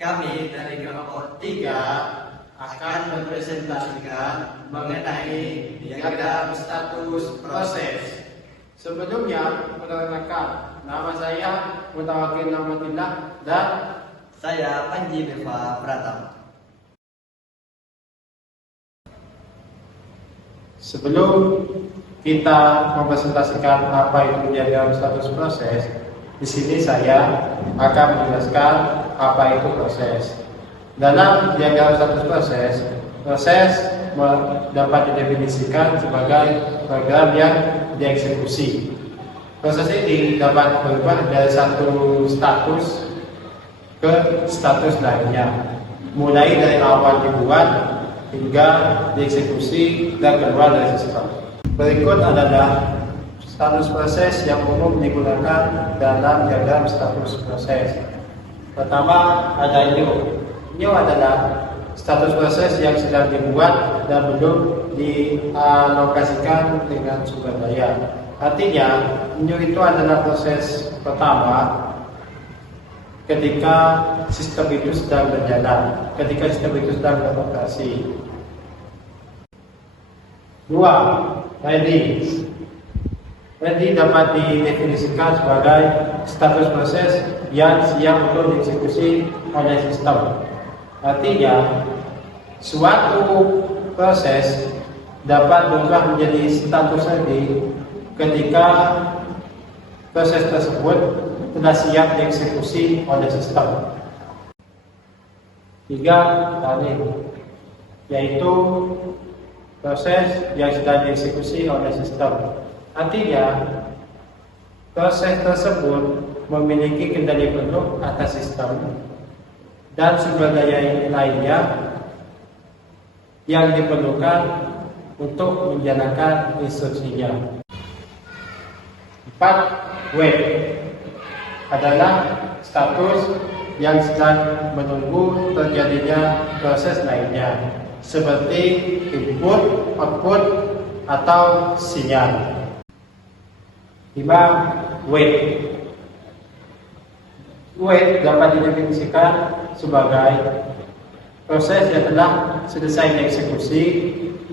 Kami dari kelompok 3 akan mempresentasikan mengenai diagram status proses. Sebelumnya, perkenalkan, nama saya Mutawakil Namatillah dan Saya Panji Beva Pratama. sebelum kita mempresentasikan apa itu diagram status proses, di sini saya akan menjelaskan apa itu proses. Dalam diagram status proses dapat didefinisikan sebagai program yang dieksekusi. Proses ini dapat berubah dari satu status ke status lainnya, mulai dari awal dibuat hingga dieksekusi dan keluar dari sistem. Berikut adalah status proses yang umum digunakan dalam diagram status proses. Pertama ada new. New adalah status proses yang sedang dibuat dan belum dialokasikan dengan sumber daya. Artinya, new itu adalah proses pertama ketika sistem itu sedang berjalan, ketika sistem itu sedang beroperasi. Dua, ready. Ready dapat didefinisikan sebagai status proses yang siap untuk dieksekusi oleh sistem. Artinya, suatu proses dapat berubah menjadi status ready ketika proses tersebut telah siap dieksekusi oleh sistem. Tiga, running, yaitu proses yang sedang dieksekusi oleh sistem. Artinya, proses tersebut memiliki kendali penuh atas sistem dan sumber daya lainnya yang diperlukan untuk menjalankan instruksinya. 4. Wait adalah status yang sedang menunggu terjadinya proses lainnya, seperti input, output, atau sinyal. 5. Wait. Wait dapat didefinisikan sebagai proses yang telah selesai dieksekusi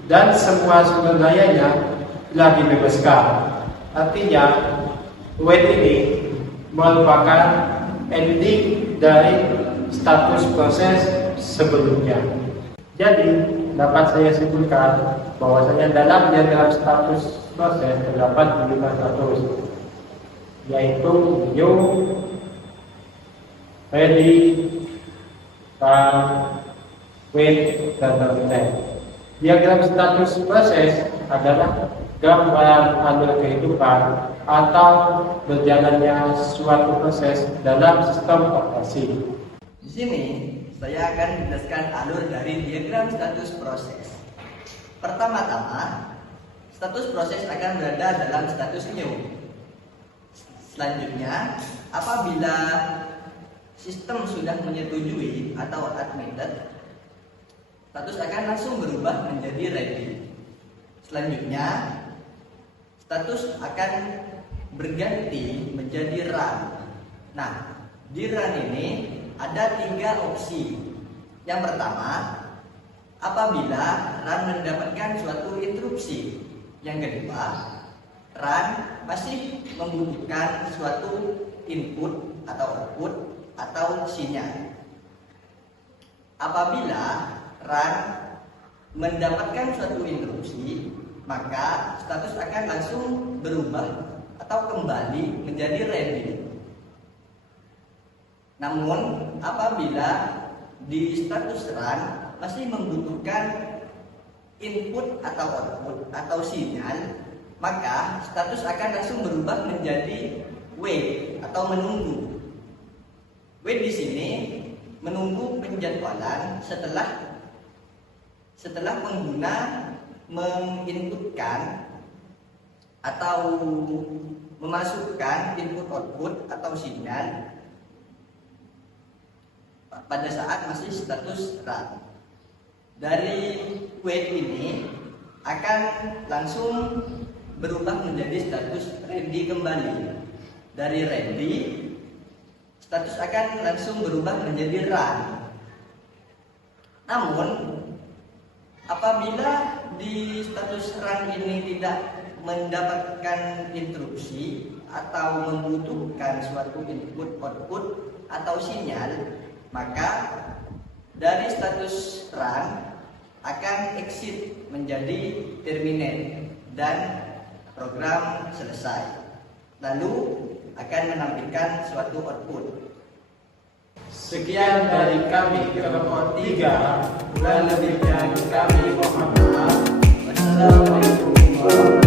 dan semua sumber dayanya telah dibebaskan. Artinya, wait ini merupakan ending dari status proses sebelumnya. Jadi, dapat saya simpulkan bahwasanya dalam diagram status proses terdapat 5 status, yaitu new, ready, run, wait, dan terminate. Diagram status proses adalah gambaran alur kehidupan atau berjalannya suatu proses dalam sistem operasi. Di sini saya akan menjelaskan alur dari diagram status proses. Pertama-tama, status proses akan berada dalam status new. Selanjutnya, apabila sistem sudah menyetujui atau admitted, status akan langsung berubah menjadi ready. Selanjutnya, status akan berganti menjadi run. Nah, di run ini ada 3 opsi. Yang pertama, apabila run mendapatkan suatu interupsi. Yang kedua, run masih membutuhkan suatu input atau output atau sinyal. Apabila run mendapatkan suatu interupsi, maka status akan langsung berubah atau kembali menjadi ready. Namun, apabila di status run masih membutuhkan input atau output atau sinyal, maka status akan langsung berubah menjadi wait atau menunggu. Wait di sini menunggu penjadwalan setelah pengguna menginputkan atau memasukkan input output atau sinyal pada saat masih status run. Dari wait ini akan langsung berubah menjadi status ready kembali. Dari ready, status akan langsung berubah menjadi run. Namun, apabila di status run ini tidak mendapatkan interupsi atau membutuhkan suatu input output atau sinyal, maka dari status run akan exit menjadi terminate dan program selesai. Lalu akan menampilkan suatu output. Sekian dari kami kelompok 3, kurang lebihnya kami mohon maaf. Wassalamualaikum warahmatullahi wabarakatuh.